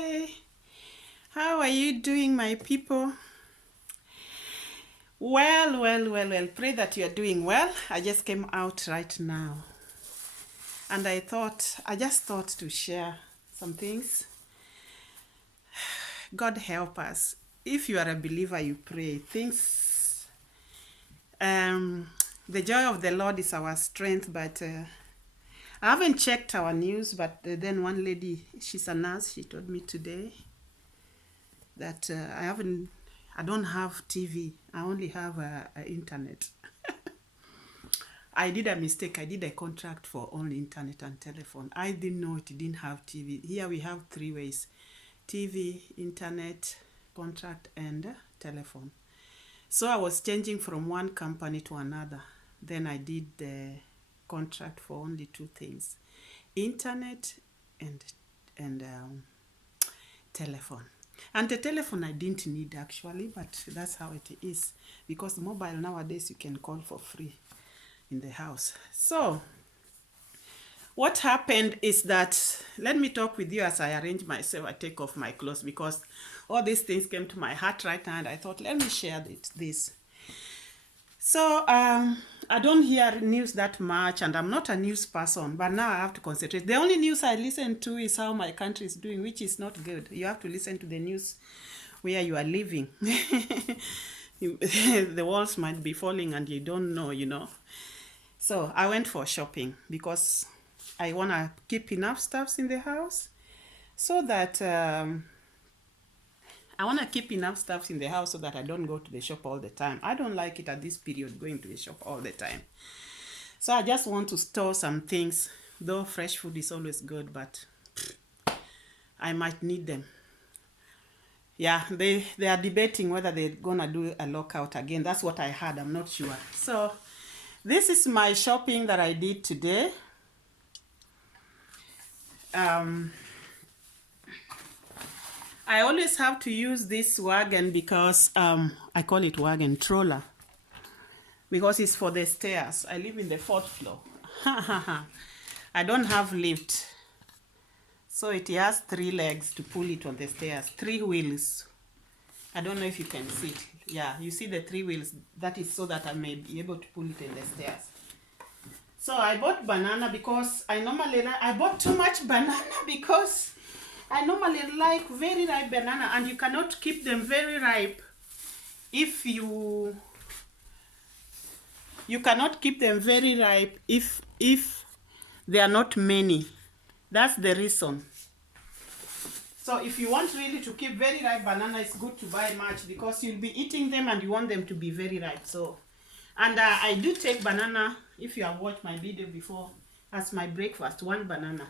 Hi, how are you doing, my people? Well. Pray that you are doing well. I just came out right now and I just thought to share some things. God help us. If you are a believer, you pray. Um, the joy of the Lord is our strength, but I haven't checked our news, but then one lady, she's a nurse, she told me today that I don't have TV. I only have internet. I did a mistake. I did a contract for only internet and telephone. I didn't know it didn't have TV. Here we have three ways: TV, internet, contract, and telephone. So I was changing from one company to another. Then I did the contract for only two things: internet and and telephone. And the telephone I didn't need actually, but that's how it is, because mobile nowadays you can call for free in the house. So what happened is that, let me talk with you as I arrange myself. I take off my clothes because all these things came to my heart right now, and I thought, let me share this. So I don't hear news that much, and I'm not a news person, but now I have to concentrate. The only news I listen to is how my country is doing, which is not good. You have to listen to the news where you are living. The walls might be falling and you don't know. So I went for shopping because I want to keep enough stuffs in the house so that I want to keep enough stuff in the house so that I don't go to the shop all the time. I don't like it at this period going to the shop all the time. So I just want to store some things, though fresh food is always good, but I might need them. Yeah, they are debating whether they're gonna do a lockout again. That's what I heard. I'm not sure. So this is my shopping that I did today. I always have to use this wagon because I call it wagon troller, because it's for the stairs. I live in the 4th floor. I don't have lift. So it has 3 legs to pull it on the stairs, 3 wheels. I don't know if you can see it. Yeah, you see the 3 wheels. That is so that I may be able to pull it in the stairs. So I bought banana because I bought too much banana because I normally like very ripe banana, and you cannot keep them very ripe if you cannot keep them very ripe if there are not many. That's the reason. So if you want really to keep very ripe banana, it's good to buy much because you'll be eating them and you want them to be very ripe. So, and I do take banana, if you have watched my video before, as my breakfast, 1 banana.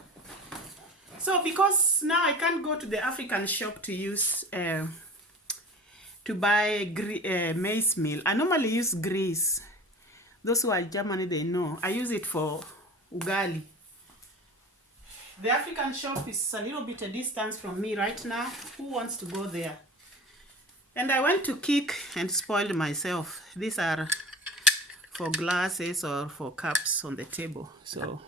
So because now I can't go to the African shop to use to buy maize meal, I normally use grease. Those who are in Germany, they know. I use it for ugali. The African shop is a little bit a distance from me right now. Who wants to go there? And I went to Kick and spoiled myself. These are for glasses or for cups on the table. So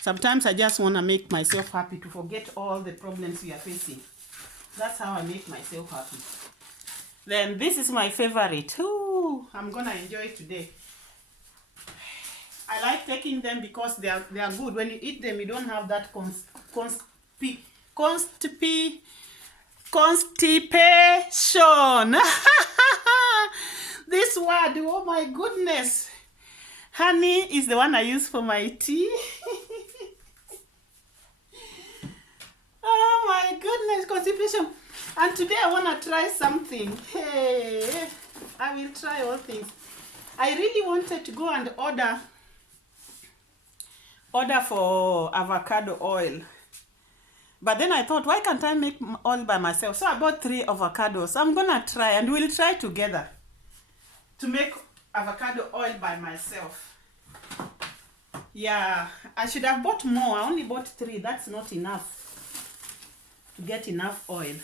sometimes I just want to make myself happy, to forget all the problems we are facing. That's how I make myself happy. Then this is my favorite. Ooh, I'm going to enjoy it today. I like taking them because they are good. When you eat them, you don't have that constipation. This word, oh my goodness. Honey is the one I use for my tea. Oh my goodness, constipation. And today I want to try something. Hey, I will try all things. I really wanted to go and order for avocado oil, but then I thought, why can't I make oil by myself? So I bought 3 avocados. I'm gonna try, and we'll try together to make avocado oil by myself. Yeah, I should have bought more. I only bought 3. That's not enough to get enough oil.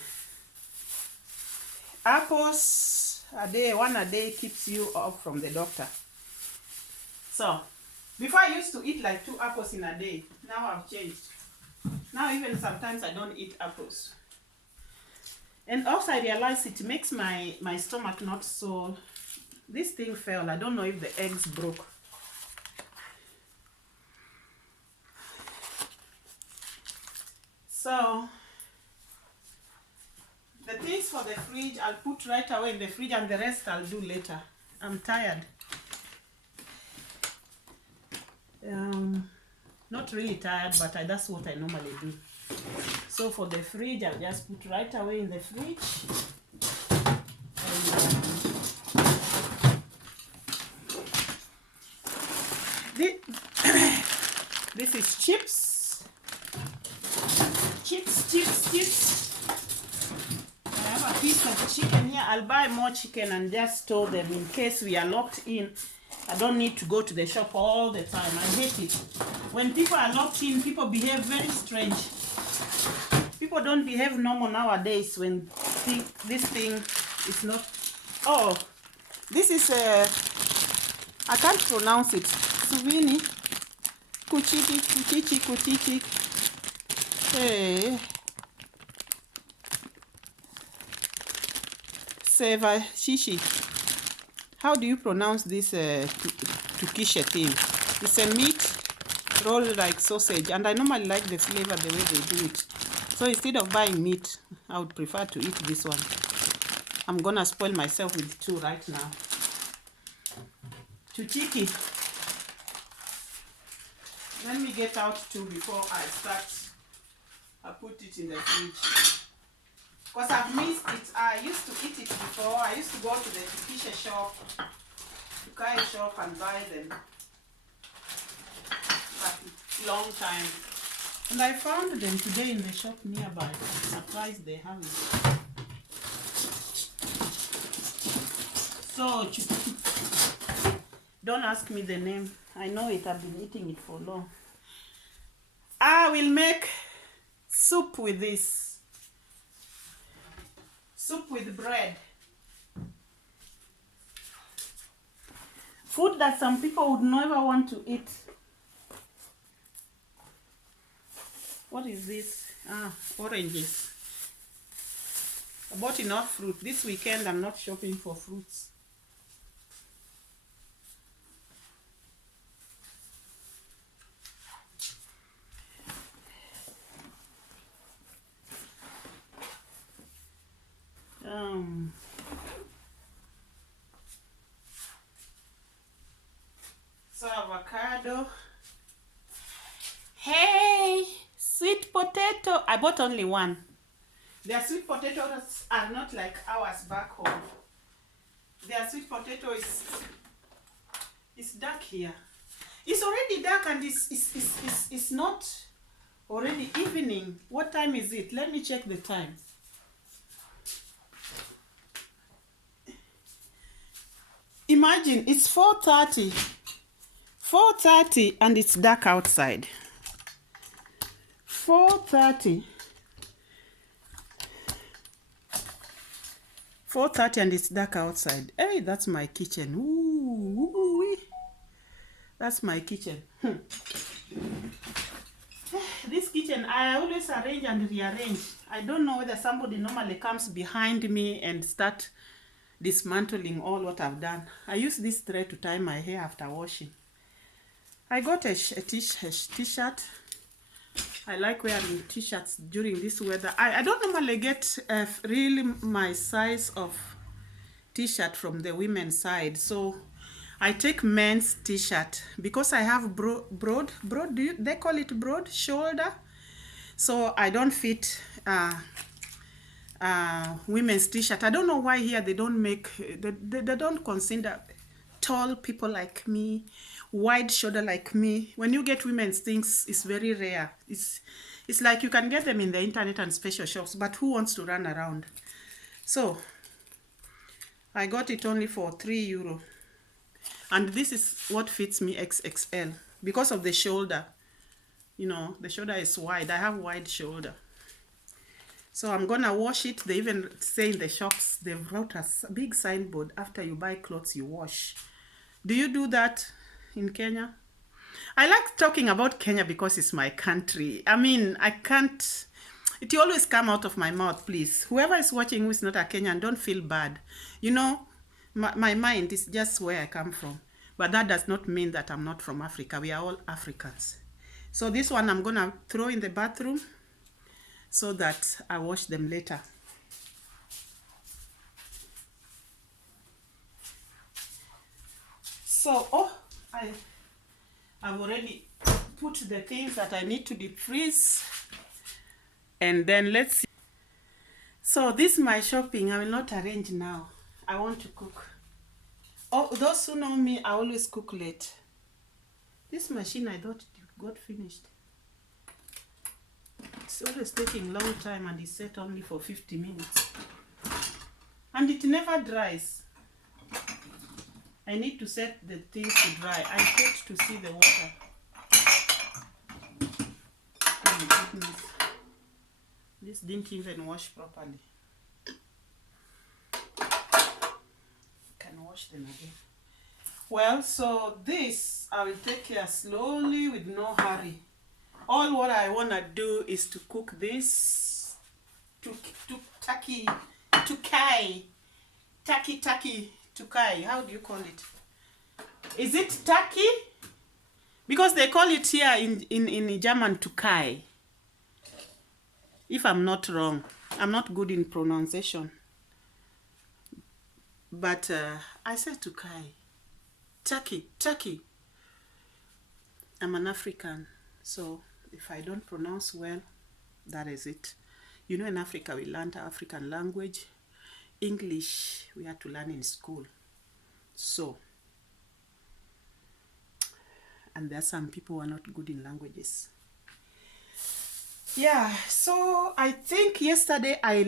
Apples a day, 1 a day, keeps you off from the doctor. So before I used to eat like 2 apples in a day. Now I've changed. Now even sometimes I don't eat apples. And also I realize it makes my stomach not so... This thing fell. I don't know if the eggs broke. So the things for the fridge I'll put right away in the fridge, and the rest I'll do later. I'm tired. Not really tired, but that's what I normally do. So for the fridge, I'll just put right away in the fridge. And, this is chips. Chips. I have a piece of chicken here. I'll buy more chicken and just store them in case we are locked in. I don't need to go to the shop all the time. I hate it. When people are locked in, people behave very strange. People don't behave normal nowadays when this thing is not... Oh, this is I can't pronounce it. Suvini. Kuchichi. Hey. Seva shishi. How do you pronounce this tukishe thing? It's a meat rolled like sausage, and I normally like the flavor the way they do it. So instead of buying meat, I would prefer to eat this one. I'm gonna spoil myself with two right now. Chuchiki. Let me get out two before I start. I put it in the fridge. Because I've missed it. I used to eat it before. I used to go to the Tukishe shop, Tukai shop, and buy them. But long time. And I found them today in the shop nearby. I'm surprised they have it. So, don't ask me the name. I know it. I've been eating it for long. I will make soup with this. Soup with bread. Food that some people would never want to eat. What is this? Oranges. I bought enough fruit. This weekend I'm not shopping for fruits. So avocado. Hey, sweet potato. I bought only one. Their sweet potatoes are not like ours back home. Their sweet potato is dark here. It's already dark, and it's not already evening. What time is it? Let me check the time. Imagine, it's 4:30. 4:30 and it's dark outside. 4:30. 4:30 and it's dark outside. Hey, that's my kitchen. Ooh, that's my kitchen. This kitchen, I always arrange and rearrange. I don't know whether somebody normally comes behind me and start dismantling all what I've done. I use this thread to tie my hair after washing. I got a t-shirt. I like wearing t-shirts during this weather. I don't normally get really my size of t-shirt from the women's side, so I take men's t-shirt because I have broad, they call it broad shoulder, so I don't fit women's t-shirt. I don't know why here they don't make, they don't consider tall people like me, wide shoulder like me. When you get women's things, it's very rare. It's like you can get them in the internet and special shops, but who wants to run around? So I got it only for €3, and this is what fits me XXL because of the shoulder. You know, the shoulder is wide. I have wide shoulder. So I'm gonna wash it. They even say in the shops, they've wrote a big signboard, after you buy clothes, you wash. Do you do that in Kenya? I like talking about Kenya because it's my country. I mean, I can't, it always come out of my mouth, please. Whoever is watching who is not a Kenyan, don't feel bad. You know, my mind is just where I come from. But that does not mean that I'm not from Africa. We are all Africans. So this one I'm gonna throw in the bathroom so that I wash them later. So, I've already put the things that I need to deep freeze. And then let's see. So this is my shopping. I will not arrange now. I want to cook. Oh, those who know me, I always cook late. This machine I thought it got finished. It's always taking long time and it's set only for 50 minutes. And it never dries. I need to set the things to dry. I hate to see the water. Oh my goodness. This didn't even wash properly. Can wash them again. Well, so this I will take care slowly with no hurry. All what I want to do is to cook this tukai. How do you call it? Is it turkey? Because they call it here in German tukai. If I'm not wrong. I'm not good in pronunciation. But I said tukai. Turkey. I'm an African. So if I don't pronounce well, that is it. You know, in Africa, we learned African language. English, we had to learn in school. So, and there are some people who are not good in languages. Yeah, so I think yesterday I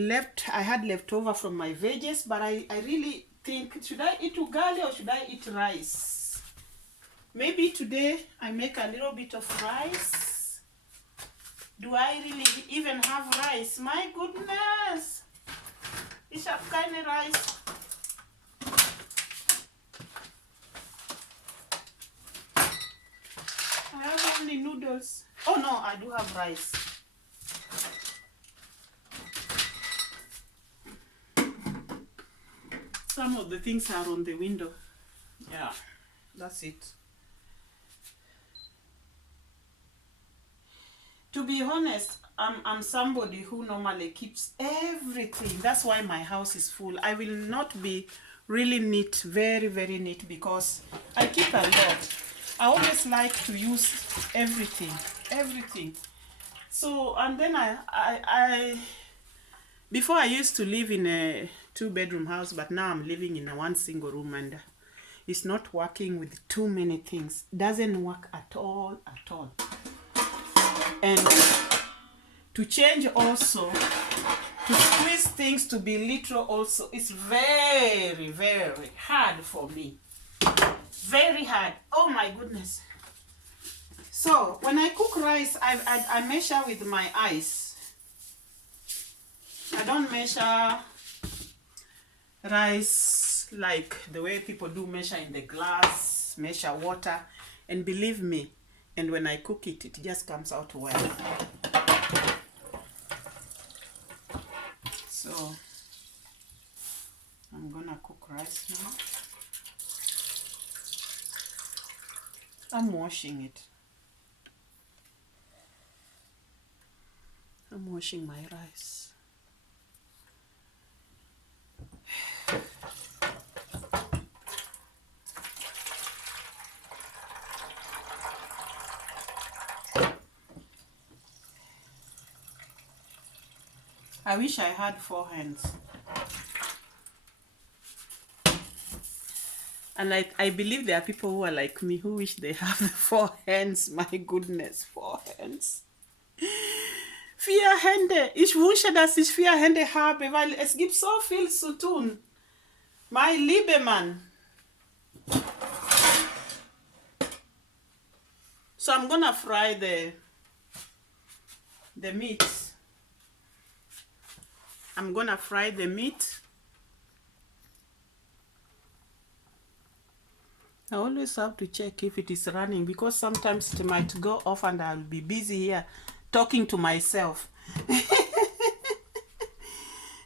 had leftover from my veggies, but I really think, should I eat ugali or should I eat rice? Maybe today I make a little bit of rice. Do I really even have rice? My goodness! Ich habe keine rice. I have only noodles. Oh no, I do have rice. Some of the things are on the window. Yeah, that's it. To be honest, I'm somebody who normally keeps everything. That's why my house is full. I will not be really neat, very, very neat, because I keep a lot. I always like to use everything. So, and then before I used to live in a 2-bedroom house, but now I'm living in a 1 single room, and it's not working with too many things. Doesn't work at all. And to change also, to squeeze things to be literal also, it's very, very hard for me. Very hard. Oh my goodness. So when I cook rice, I measure with my eyes. I don't measure rice like the way people do, measure in the glass, measure water. And believe me, and when I cook it, it just comes out well. So I'm gonna cook rice now. I'm washing it. I'm washing my rice. I wish I had 4 hands. And I believe there are people who are like me who wish they have 4 hands. My goodness, 4 hands. 4 Hände. Ich wünsche, dass ich 4 Hände habe, weil es gibt so viel zu tun. Mein lieber Mann. So I'm gonna fry the meat. I'm gonna fry the meat. I always have to check if it is running, because sometimes it might go off and I'll be busy here talking to myself.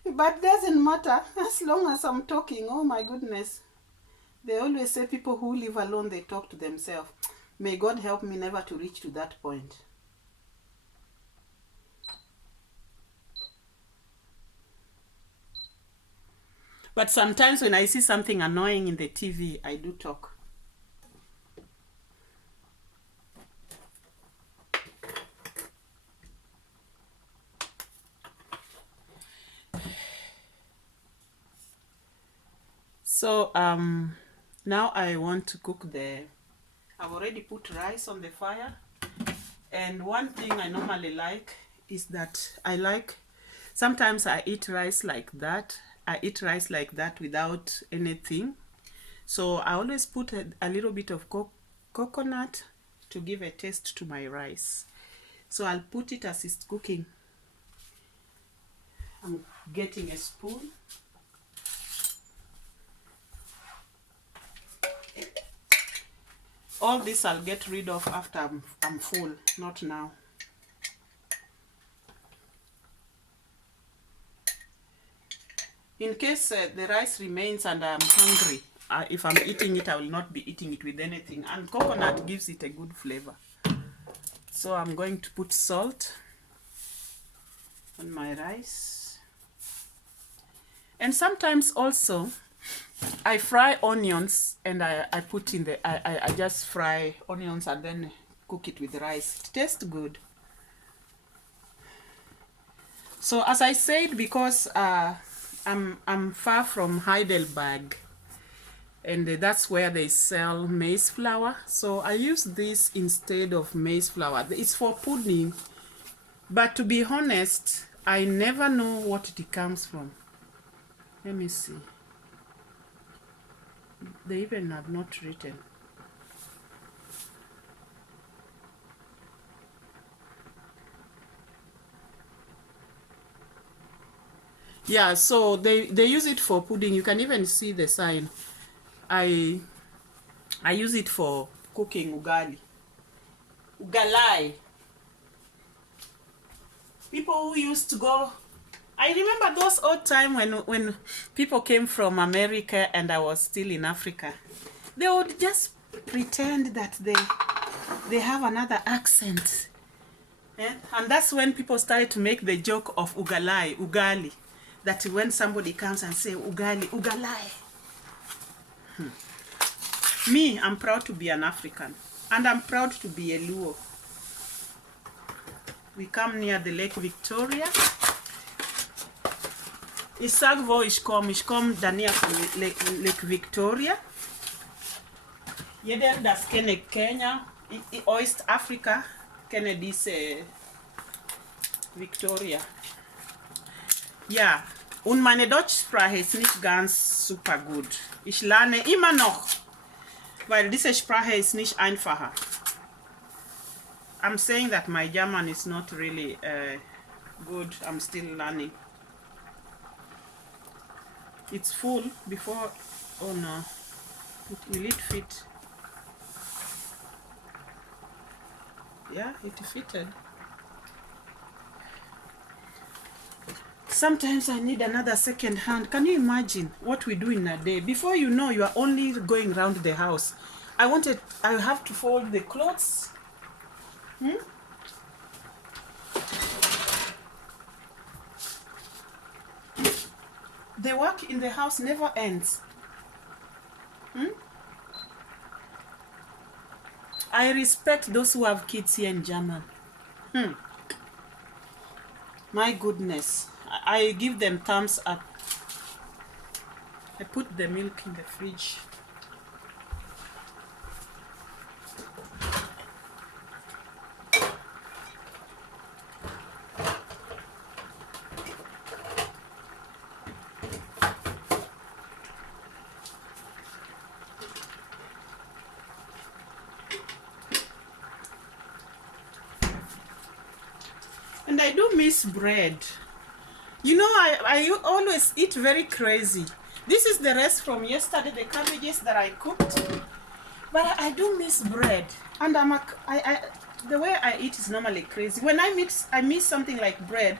But doesn't matter as long as I'm talking. Oh my goodness. They always say people who live alone, they talk to themselves. May God help me never to reach to that point. But sometimes when I see something annoying in the TV, I do talk. So now I want to cook I've already put rice on the fire. And one thing I normally like is that sometimes I eat rice like that. I eat rice like that without anything. So I always put a little bit of coconut to give a taste to my rice. So I'll put it as it's cooking. I'm getting a spoon. All this I'll get rid of after I'm full, not now. In case the rice remains and I'm hungry, if I'm eating it, I will not be eating it with anything. And coconut gives it a good flavor. So I'm going to put salt on my rice. And sometimes also, I fry onions and I put in I just fry onions and then cook it with rice. It tastes good. So as I said, because I'm far from Heidelberg, and that's where they sell maize flour. So I use this instead of maize flour. It's for pudding, but to be honest, I never know what it comes from. Let me see. They even have not written. Yeah, so they use it for pudding. You can even see the sign. I use it for cooking ugali. Ugalai. People who used to go, I remember those old time when people came from America and I was still in Africa. They would just pretend that they have another accent. Yeah? And that's when people started to make the joke of ugali. That when somebody comes and say ugali, ugalai. Me, I'm proud to be an African. And I'm proud to be a Luo. We come near the Lake Victoria. Isagvo ich komm da näher von Lake Victoria. Jeder das kenne Kenya, East Africa, kenne diese Victoria. Ja, und meine Deutschsprache ist nicht ganz super gut. Ich lerne immer noch, weil diese Sprache ist nicht einfacher. I'm saying that my German is not really good. I'm still learning. It's full before. Oh no. Will it fit? Yeah, it fitted. Sometimes I need another second hand. Can you imagine what we do in a day? Before you know, you are only going around the house. I have to fold the clothes. The work in the house never ends. I respect those who have kids here in German. My goodness. I give them thumbs up. I put the milk in the fridge. And I do miss bread. You know, I always eat very crazy. This is the rest from yesterday, the cabbages that I cooked. But I do miss bread, and the way I eat is normally crazy. When I miss something like bread,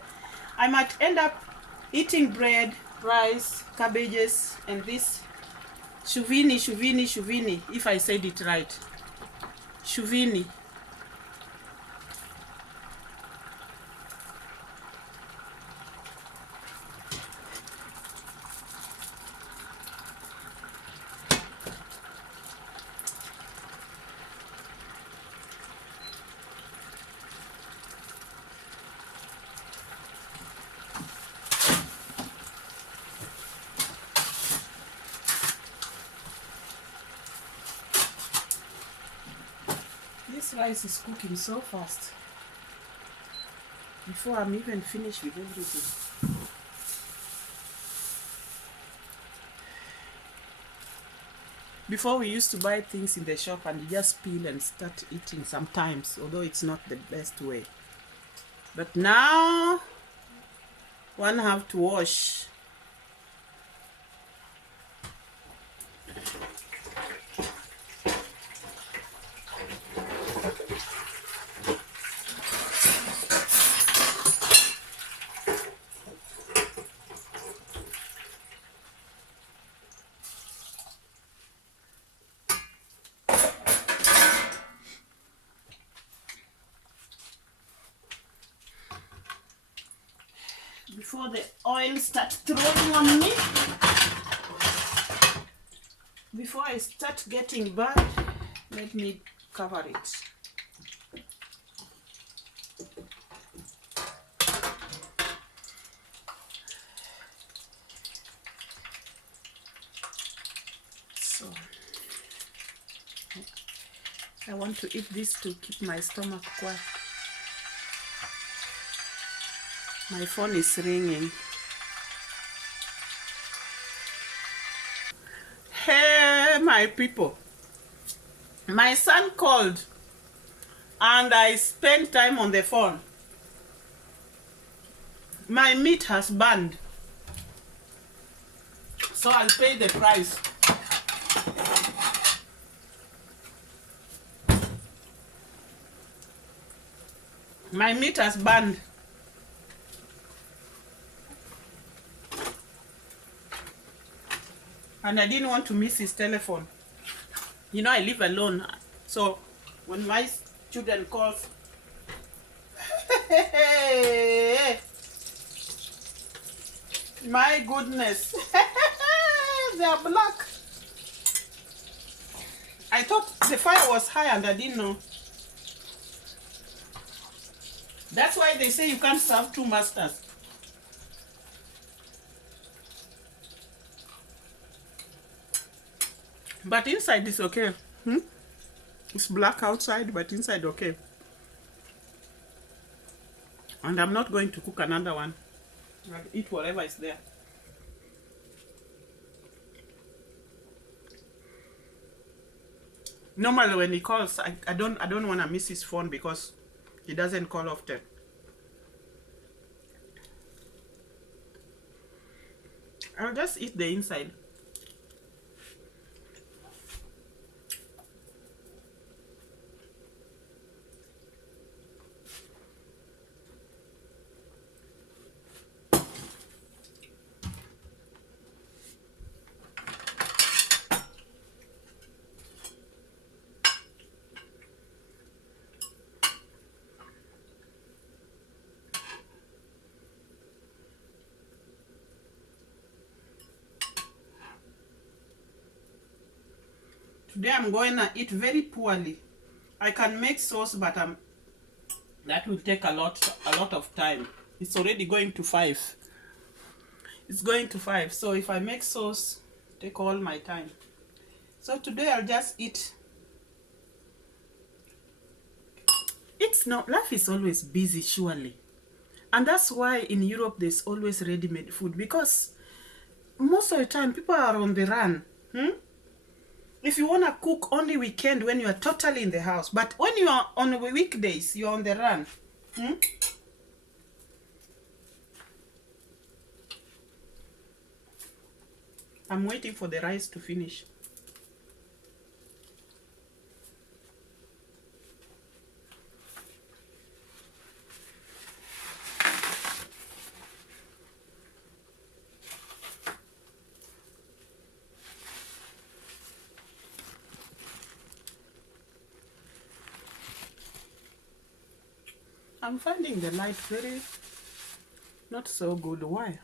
I might end up eating bread, rice, cabbages, and this shuvini, if I said it right. Shuvini. This rice is cooking so fast. Before I'm even finished with everything. Before we used to buy things in the shop and just peel and start eating sometimes, although it's not the best way. But now, one have to wash. Before the oil starts throwing on me, before I start getting burned, let me cover it. So, I want to eat this to keep my stomach quiet. My phone is ringing. Hey, my people. My son called and I spent time on the phone. My meat has burned, so I'll pay the price. My meat has burned. And I didn't want to miss his telephone. You know, I live alone. So when my children calls, my goodness, they are black. I thought the fire was high and I didn't know. That's why they say you can't serve two masters. But inside is okay. It's black outside, but inside okay. And I'm not going to cook another one. I'll eat whatever is there. Normally when he calls, I don't want to miss his phone because he doesn't call often. I'll just eat the inside. Today I'm going to eat very poorly. I can make sauce, but that will take a lot of time. It's already going to 5. It's going to 5. So if I make sauce, take all my time. So today I'll just eat. It's not, life is always busy, surely. And that's why in Europe there's always ready-made food, because most of the time people are on the run. If you want to cook only weekend when you are totally in the house, but when you are on weekdays, you're on the run. I'm waiting for the rice to finish. I'm finding the light very not so good. Why?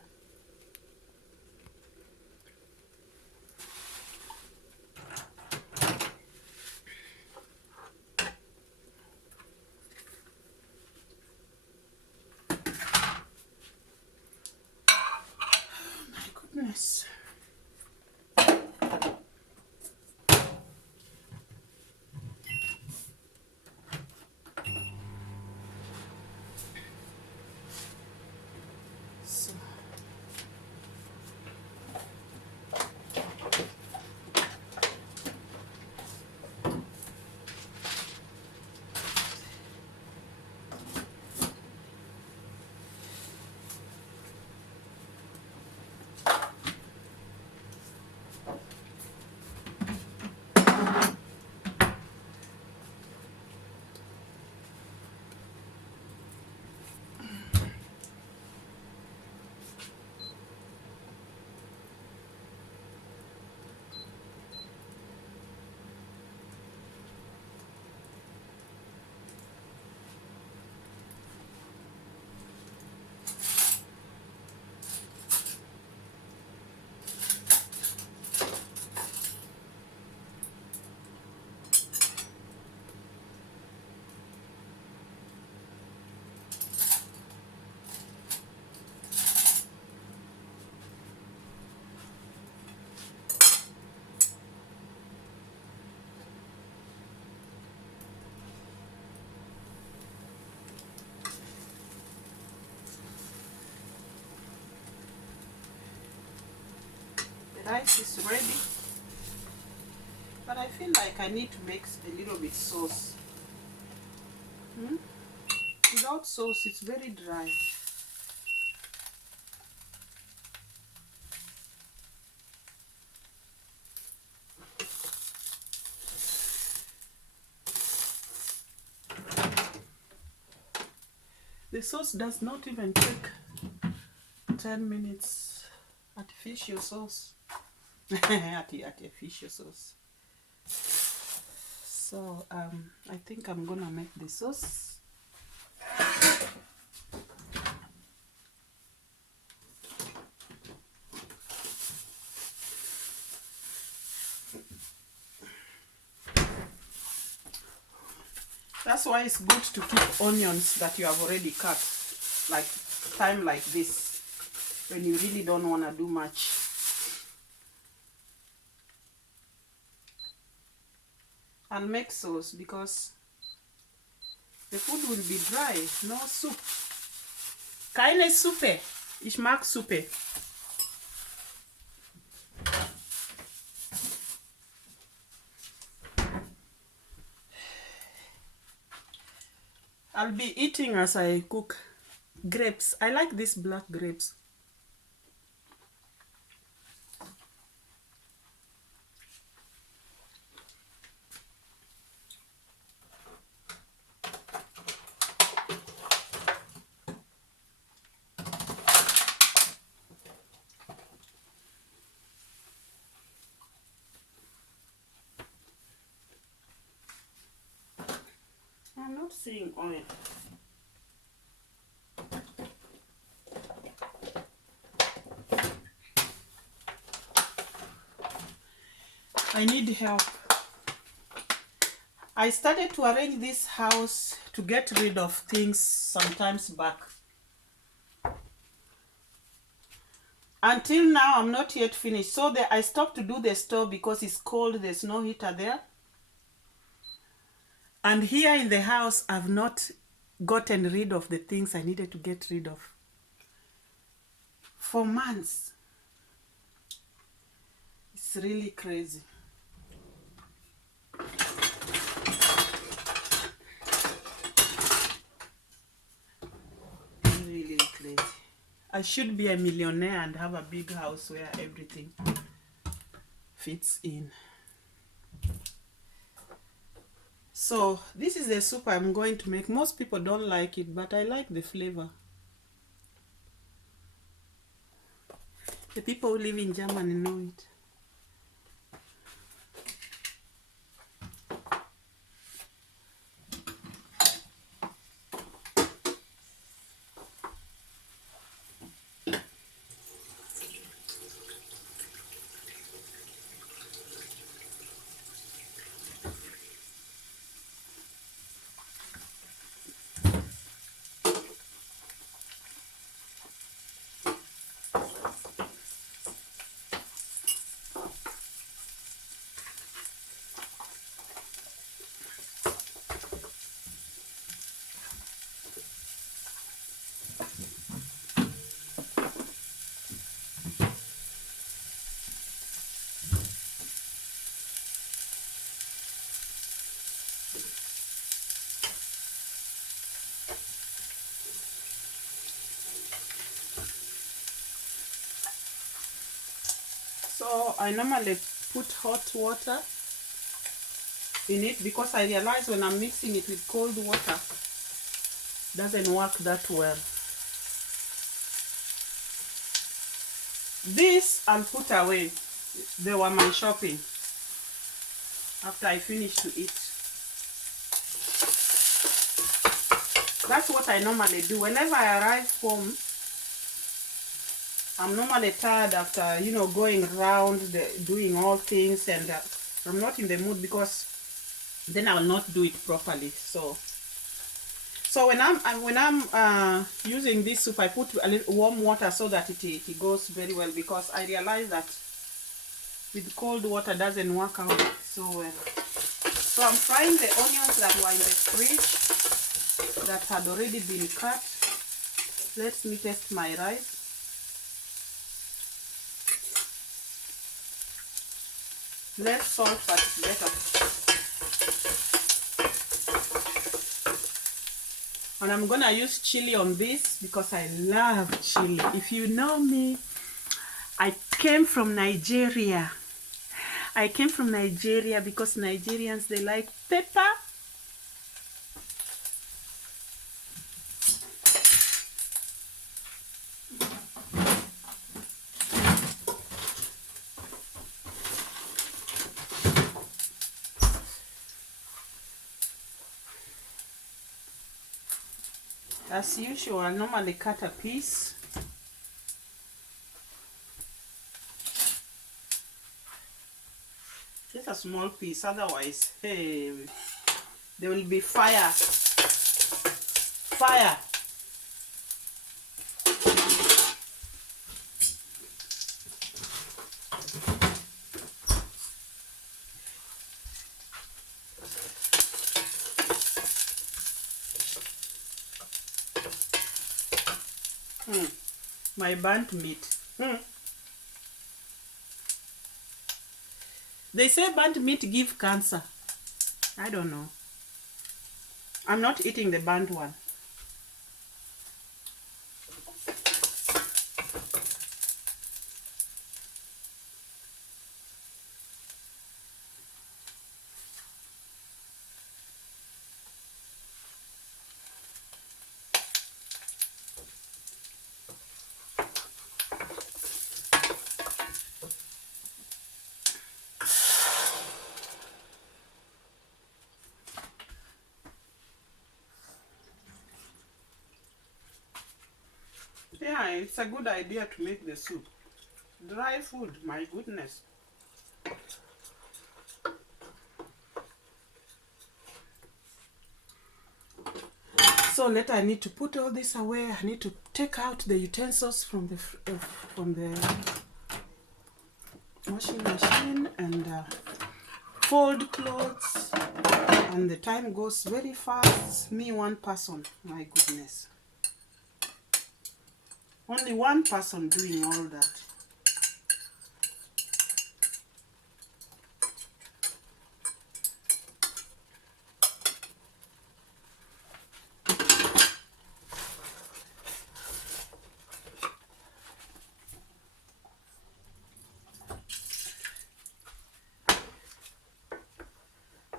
My goodness. So the rice is ready. But I feel like I need to make a little bit sauce. Without sauce, it's very dry. The sauce does not even take 10 minutes. Artificial sauce. Artificial sauce. So I think I'm gonna make the sauce. That's why it's good to keep onions that you have already cut, like time like this, when you really don't want to do much. And make sauce, because the food will be dry. No soup. Keine Suppe. Ich mag Suppe. I'll be eating as I cook grapes. I like these black grapes. I'm not seeing oil. I need help. I started to arrange this house to get rid of things sometimes back. Until now, I'm not yet finished. So I stopped to do the stove because it's cold. There's no heater there. And here in the house, I've not gotten rid of the things I needed to get rid of for months. It's really crazy. Really crazy. I should be a millionaire and have a big house where everything fits in. So this is the soup I'm going to make. Most people don't like it, but I like the flavor. The people who live in Germany know it. So I normally put hot water in it because I realize when I'm mixing it with cold water, doesn't work that well. This I'll put away. They were my shopping after I finish to eat. That's what I normally do. Whenever I arrive home, I'm normally tired after, you know, going around doing all things, and I'm not in the mood because then I will not do it properly. So when I'm using this soup, I put a little warm water so that it goes very well, because I realize that with cold water doesn't work out so well. So I'm frying the onions that were in the fridge that had already been cut. Let me test my rice. Less salt, but it's better. And I'm gonna use chili on this because I love chili. If you know me, I came from Nigeria. I came from Nigeria because Nigerians, they like pepper. As usual, I normally cut a piece. Just a small piece, otherwise, hey, there will be fire. Fire. My burnt meat. They say burnt meat give cancer. I don't know. I'm not eating the burnt one. Yeah, it's a good idea to make the soup. Dry food, my goodness. So later I need to put all this away. I need to take out the utensils from the washing machine and fold clothes. And the time goes very fast. Me, one person, my goodness. Only one person doing all that.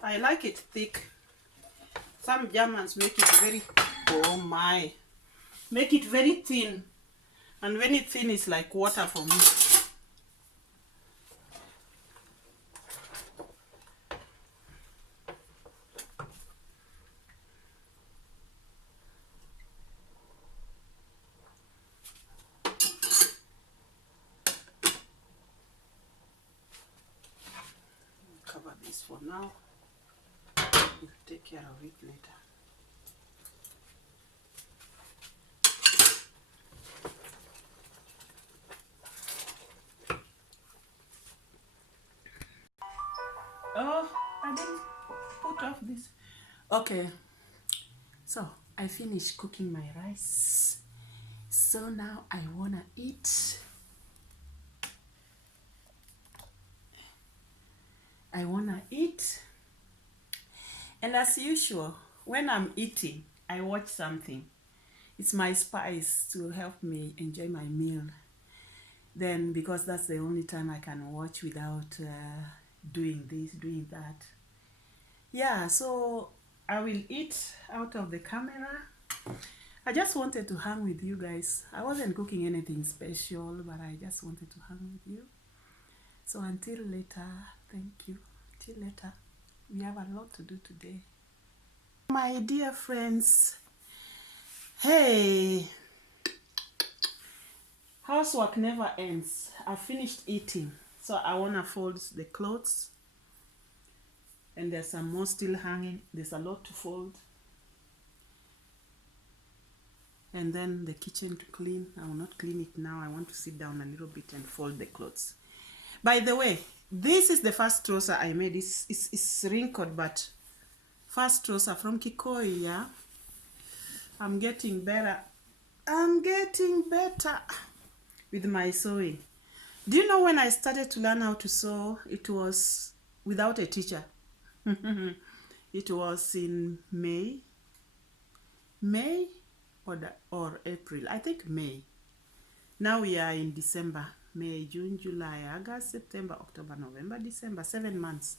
I like it thick. Some Germans make it very, oh my, make it very thin. And when it's thin, it's like water for me. Cover this for now. We'll take care of it later. Oh, I didn't put off this. Okay, so I finished cooking my rice. So now I wanna eat. And as usual, when I'm eating, I watch something. It's my spice to help me enjoy my meal. Then because that's the only time I can watch without doing this, doing that. Yeah, so I will eat out of the camera. I just wanted to hang with you guys. I wasn't cooking anything special, but I just wanted to hang with you. So until later, thank you. Till later. We have a lot to do today. My dear friends, hey, housework never ends. I finished eating, so I want to fold the clothes. And there's some more still hanging. There's a lot to fold. And then the kitchen to clean. I will not clean it now. I want to sit down a little bit and fold the clothes. By the way, this is the first trouser I made. It's wrinkled, but first trouser from Kikoi, yeah? I'm getting better. I'm getting better with my sewing. Do you know when I started to learn how to sew, it was without a teacher. It was in May or April. I think May. Now we are in December. May, June, July, August, September, October, November, December. 7 months.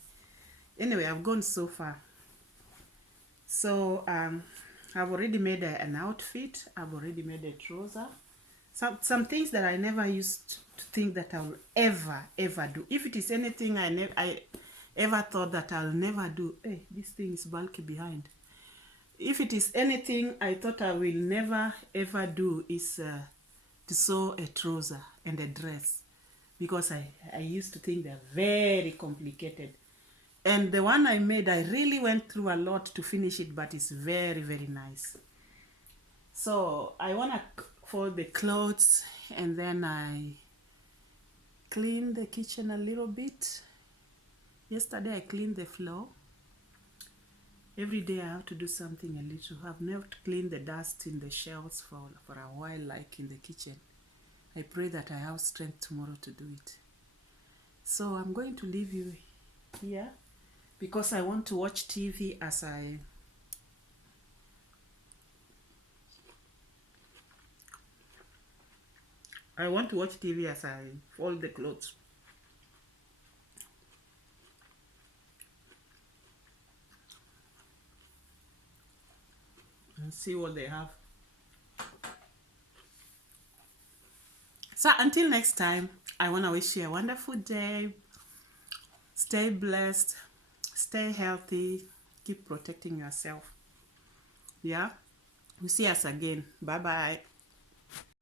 Anyway, I've gone so far. So I've already made an outfit. I've already made a trouser. Some things that I never used to think that I will ever do. If it is anything I ever thought that I'll never do. Hey, this thing is bulky behind. If it is anything I thought I will never ever do is to sew a trouser and a dress, because I used to think they're very complicated. And the one I made, I really went through a lot to finish it, but it's very, very nice. So I want to fold the clothes, and then I clean the kitchen a little bit. Yesterday I cleaned the floor. Every day I have to do something a little. I've never cleaned the dust in the shelves for a while, like in the kitchen. I pray that I have strength tomorrow to do it. So I'm going to leave you here because I want to watch TV as I want to watch TV as I fold the clothes. And see what they have. So until next time, I want to wish you a wonderful day. Stay blessed. Stay healthy. Keep protecting yourself. Yeah? We'll see us again. Bye-bye.